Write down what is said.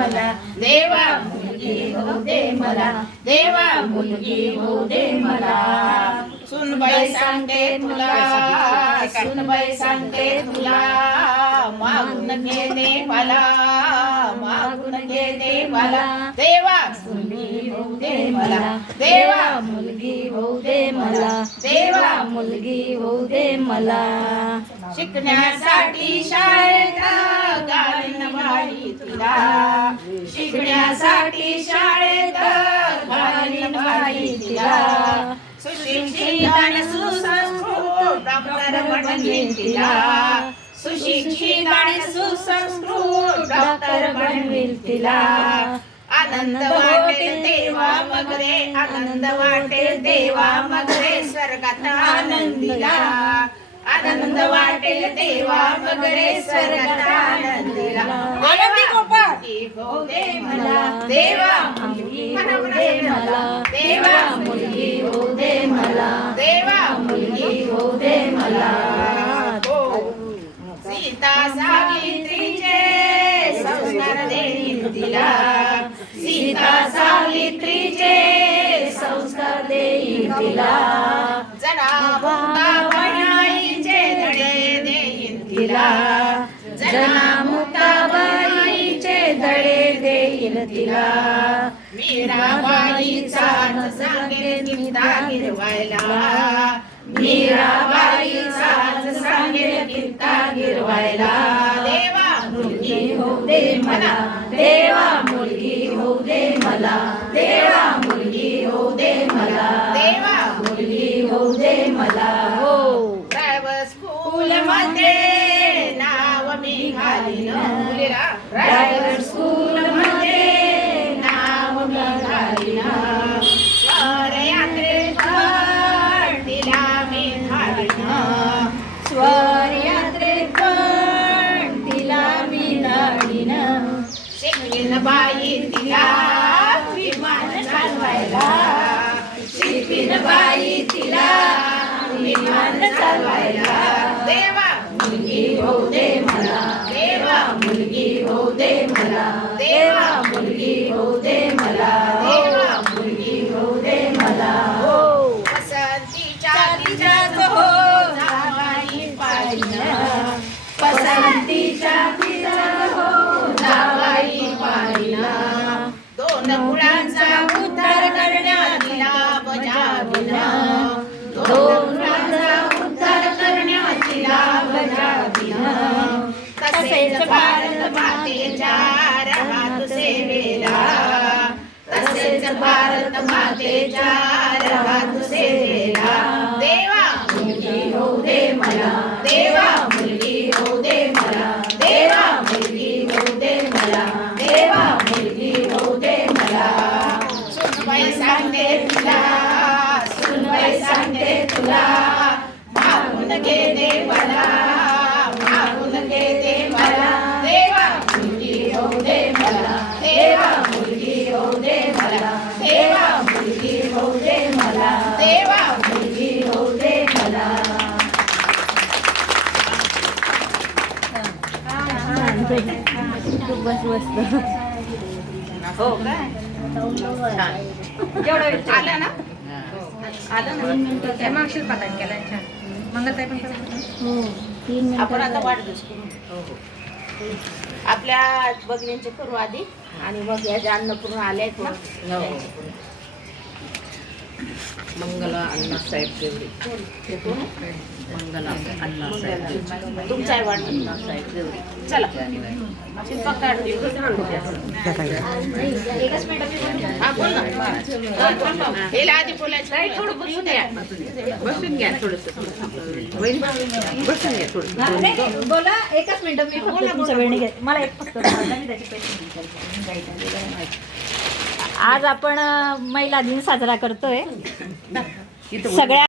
मला. देवा मुलगी हो दे मला. देवा मुलगी हो दे मला. सुनबाई सांगते तुला. सुनबाई सांगते तुला. मागून घे देवाला मागून घे देवाला देवा मुलगी होऊ दे मला. देवा मुलगी होऊ दे मला. देवा मुलगी होऊ दे मला. शिकण्यासाठी शाळेत घालीन बाई तिला. शिकण्यासाठी शाळेत घालीन बाई तिला सुशिक्षित आणि सुसंस्कृत डॉक्टर बनवीन तिला. सुशिक्षित आणि सुसंस्कृत डॉक्टर बनवीन तिला. आनंद वाटेल देवा मगरे आनंद वाटेल देवा मगरे स्वर्गात आनंदीला. आनंद वाटेल देवा मग स्वर्गात आनंदीला. आनंदी गोपाळ हो दे मला. देवा मुलगी दे मला देवा मुलगी होऊ दे मला. देवा मुलगी होऊ दे मला. सीता सावित्रीचे संस्कार देईल तिला. सीता सावित्रीचे संस्कार देईल तिला. धडे देईल तिला. जना धडे देईल तिला. मीराबाईचा सांगेल किता गिरवायला. मीराबाईचा सांगेल किता गिरवायला. देवा मुलगी होऊ दे मला देवा मुलगी होऊ दे मला. देवा मुलगी होऊ दे मला देवा मुलगी होऊ दे मला. हो. स्कूल मध्ये नाव मी घालीन. मुलीला शिकवीन बाई तिला विमान चालवायला. शिकवीन बाई तिला विमान चालवायला. भारत मातेच्या रहात सेवेला. तसेच भारत सेवेला. देवा मुलगी होऊ दे मला देवा मुलगी होऊ दे मला देवा मुलगी होऊ दे मला देवा मुलगी होऊ दे मला सुनबाई सांगते तुला सुनबाई सांगते तुला मागून घे देवाला मागून घे देवाला देवा मुलगी होऊ दे मला देवा मुलगी होऊ दे मला देवा मुलगी होऊ दे मला देवा मुलगी होऊ दे मला बस बस हो. काय आलं ना? आलं ना? मागशील पाठात केला छान. मंगलताई पण करत होत्या. आपण आता वाढदिवस करू. आपल्या बघण्यांचे करू आधी आणि मग या ज्या अन्नपूर्ण आल्या आहेत ना मंगला अण्णासाहेब देवरे? मंगला अण्णासाहेब तुमचा आहे वाढदिवस अण्णासाहेब देवरे. चला. शिल्पा काढ बोल ना. बोल ना. हिला आधी बोलायचं नाही थोडं बसून घ्या थोडस. बसून घ्या थोडस. बोला एकच मिनिट मी तुमचा वेळ मला एक फक्त त्याचे पैसे. आज आपण महिला दिन साजरा करतोय. सगळ्या